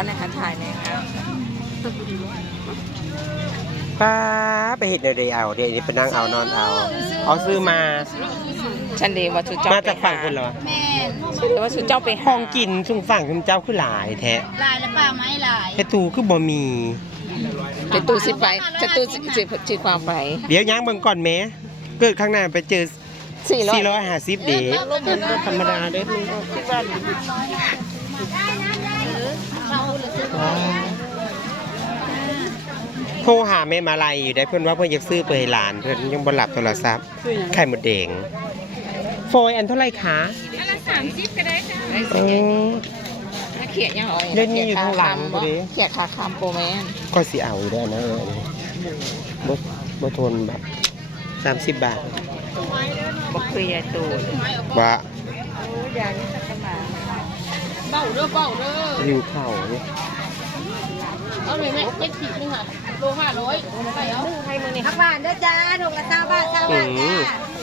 เขาในหาถ่ายในป้าไปเห็ดเดี๋ยวเอาเดี๋ยวนี้ไปนั่งเอานอนเอาซื้อมาฉันเรียกว่าสุเจ้ามาจากฝั่งคุณเหรอแม่ฉันเรียกว่าสุเจ้าไปห้องกินสุ่งฝั่งคุณเจ้าคือหลายแท้ลายแล้วเปล่าไหมลายไอตูคือบ่มีจะตู้สิไปจะตู้สิความไปเดี๋ยวย่างเบิ่งก่อนแม่เกิดข้างหน้าไปเจอ450เดย์ธรรมดาเด้โทรหาแม่มาลัยอยู่ได้เพื่อนว่าเพื่อนอยากซื้อไปให้หลานเพื่อนยังบ่หลับโทรศัพท์ไข่หมดแดงโฟยอันเท่าไหร่คะอันละ30ก็ได้จ้ะเขียดยังอ่อยเล่นนี่อยู่ข้างหลังพอดีเขียดขาคำโปรแมนก็สิเอาได้นะบ่ทนแบบ30 บาทบ่คือยายตูว่าเบ้าเด้อหิวข้าวนี่เอาเลยแม่เจ็ดขีดนึงค่ะโล500ไปเอาให้มื้อนี้ผักหวานเด้อจ้าถุงละ20 บาท20 บาทจ้า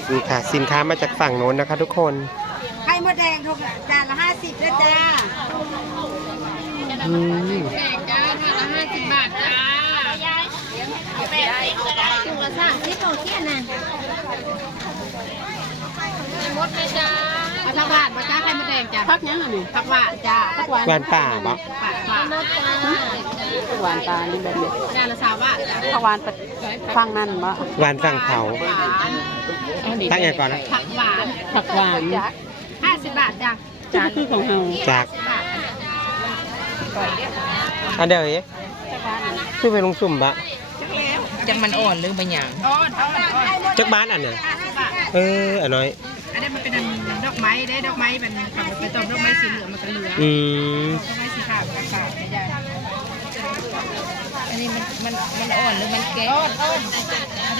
นี่ค่ะสินค้ามาจากฝั่งโน้นนะคะทุกคนไข่มดแดงถุงจานละ50เด้อจ้าแดงจ้าจานละ50 บาทจ้าถุงละ30โอเคนะมดเลยจ้าผักหวานมาจ้าไข่มดแดงจ้าผักยังอันนี้ผักหวานจ้าผักหวานหวานป่าบ่หวานตานี่แบบนี้จานละ20 บาทผักหวานฟังนั่นบ่หวานฝั่งเผาตั้งอย่างก่อนนะผักหวาน50 บาทจ้าจานคือของเฮาจากอันเดียวเอ๊ะคือไปลงสุ่มบะจังมันอ่อนหรือมันหยางจักบ้านอันเนี่ยอันน้อยอันนี้มันเป็นดอกไม้ได้ดอกไม้เป็นต้นดอกไม้สีเหลืองมันก็เหลืองดอกไม้สีขาวขาวใหญ่อันนี้มันอ่อนหรือมันแก่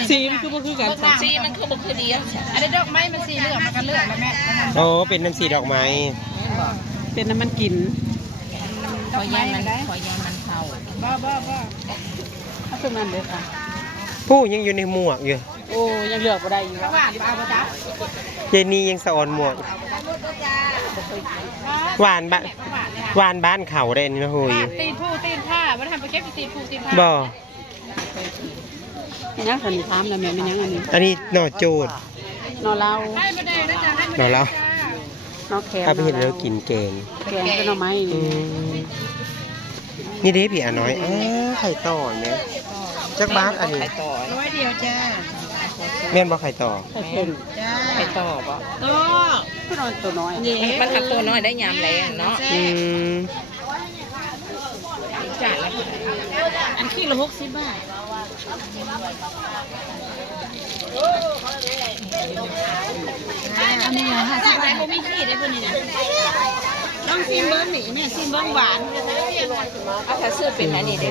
สีมันคือบ่คือกันสีมันคือบ่คือเดียวอันนี้ดอกไม้มันสีเหลืองมันก็เหลืองแล้วแม่โอ้เป็นน้ำสีดอกไม้เป็นน้ำมันกินขอยายมันเผาบ้าถ้าคือมันเด้อค่ะผู้ยังอยู่ในหมวกอยู่โอ้ยังเลือกบ่ได้อยู่หวานเอาบ่จ๊ะเจนี่ยังสะออนหมวกหวานบ้านเขาได้นี่นะโหยตีนผู้ตีนผ้าบ่ทำไปเก็บตีนผู้ตีนผ้าบ่มีนักสันนิษฐานแล้วแม่มียังอันนี้หน่อโจดหน่อเล่าให้มาได้นะจ๊ะให้มาหน่อเล่าหน่อแคมถ้าไปเห็นแล้วกินแกงเป็นหน่อไม้นี่เด้พี่อ่ะน้อยไข่ต่อเนี่ยจักบ้านอันนี้100เดียวจ้าแม่นบ่ไข่ต่อจ้าไข่ต่อบ่ก็นอนตัวน้อยมันหักตัวน้อยได้ยามแรงเนาะจานละอันขี้ละ60 บาทอันนี้50 บาทบ่มีขี้ได้เพิ่นนี่นะลองชิมเบิ้งนี่แม่ชิมเบิ้งหวานเอาถ้าซื้อเป็นอันนี้เด้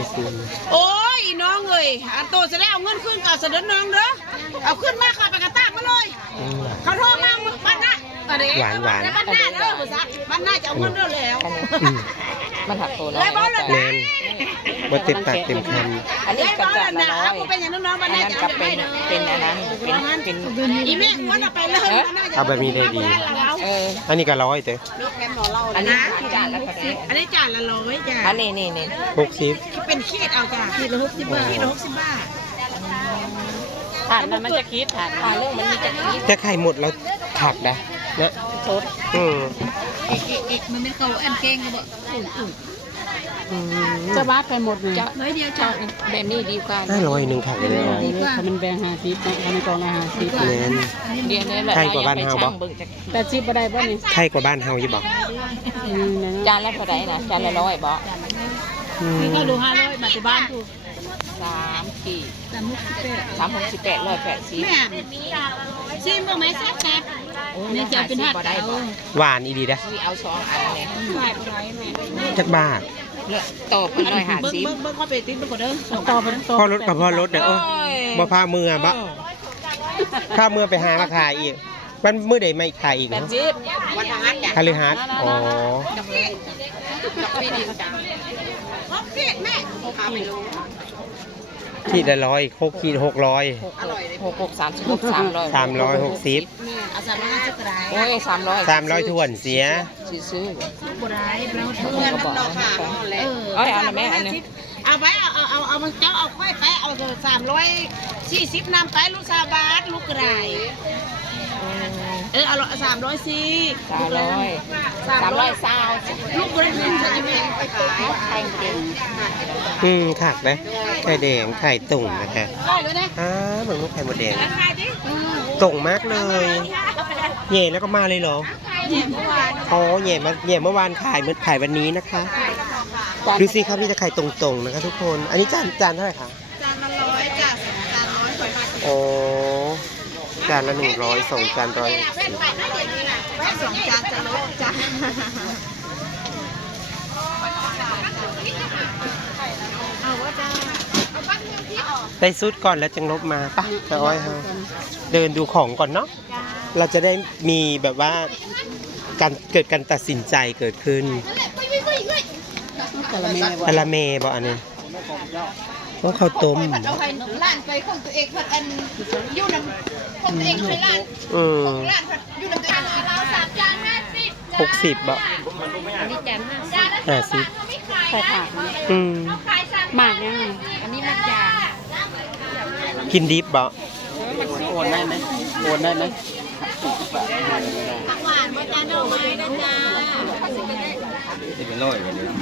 โอ้ยน้องเอ้ยอันโตจะได้เอาเงินขึ้นกับเสด็จน้องเด้อเอาขึ้นมาค่ะไปกระตากมาเลยเขาโทรมาบ้านหน้าหวานบ้านหน้าเด้อบ้านหน้าจะเอาเงินเด้อแล้วมันหักตัวน้อยแม่นบ่เต็มปากเต็มคำอันนี้ก็จะละน้อยเป็นอย่างน้องๆบ้านหน้าจะก็เป็นอันนั้นเป็นอีแม่วันเอาไปเลยเอาแบบนี้ได้ดีอันนี้ก็100เด้ออันนี้จานละก็ได้อันนี้จานละ100จ้ะอันนี้60เป็นขีดเอาจ้ะขีดละ60 บาทขีดละ60 บาทฐานมันจะคิดฐานเรื่องมันมีจะคิดแต่ไข่หมดเราขับนะนะสดมันเป็นเขาอันเก่งก็บอกจะบาดไปหมดเลย100เดียวจ้ะแบบนี้ดีกว่า100นึงค่ะเลยถ้ามันแบ่ง50นะอันนี้กองละ50แม่นเรียนได้แบบไข่กว่าบ้านเฮาบ่80บ่ได้บ่นี่ไข่กว่าบ้านเฮาอยู่บ่จานละเท่าไหร่นะจานละ100บ่นี่ก็ดู500บาทที่บ้านถูก3ขีด368 180แม่ชิมบ่ไหมแซ่บนี่จะเป็นหัดได้บ่หวานอีดีเด้อเอา2อันเลยจักบาทต่อเพิ่น150เบิ่งเข้าไปติดเบิ่งก่อนเด้อต่อเป็นพอรถกับพอรถเด้อบ่พามือบ่พามือไปหามาขายอีกมันมื้อใดไม่ขายอีกเนาะวันพฤหัสจ้ะพฤหัสอ๋อดอกดีจ้ะแม่เอาไปลงขีดละ100โคกขีด600อร่อยเลย66 300 360เอา350กระไรโอ้ย300 300ถ้วนเสียซื้อบ่ได้เราเพื่อนดอกค่ะ เอาเอาละแม่อันนี้ เอาไปเอามันเจ้าเอาค่อยไปเอา340นำไปลูก3 บาทลูกกระไรเอา300 ลูกกระไรใช่ไหมไปขายไข่เด็ก คักนะไข่แดงไข่ตุ่งนะคะ ได้เลยนะ เหมือนลูกไข่มดแดง ขายดิ ตุ่งมากเลยเย่แล้วก็มาเลยเหรอ เนี่ยเมื่อวาน อ๋อเย่เมื่อวานขายวันนี้นะคะดูสิครับมีแต่ไข่ตรงๆนะคะทุกคนอันนี้จานเท่าไหร่คะ จานละ100จ้ะจาน100คนมา โอ้จานละ100 2 จาน100 2 จานจะลดจ้ะ ไปซุดก่อนแล้วจึงลบมาปะไปอ้อยเฮาเดินดูของก่อนเนาะเราจะได้มีแบบว่าเกิดการตัดสินใจเกิดขึ้นอะละเมบอกอันนี้เพราะข้าวต้ม เอาให้ร้านไปของตัวเองเพิ่นอันอยู่นำของตัวเองให้ร้านร้านเพิ่นอยู่นำตัวเองเรา3 จาน 50 60บอก อันนี้แจม50ใส่ผัก หมากยังไงอันนี้มันจาง กินดิบบอก โอนได้ไหมโอนได้ไหม หวานบ่จ้าดอกไม้นะจ้า จะเป็นร้อยกว่านี้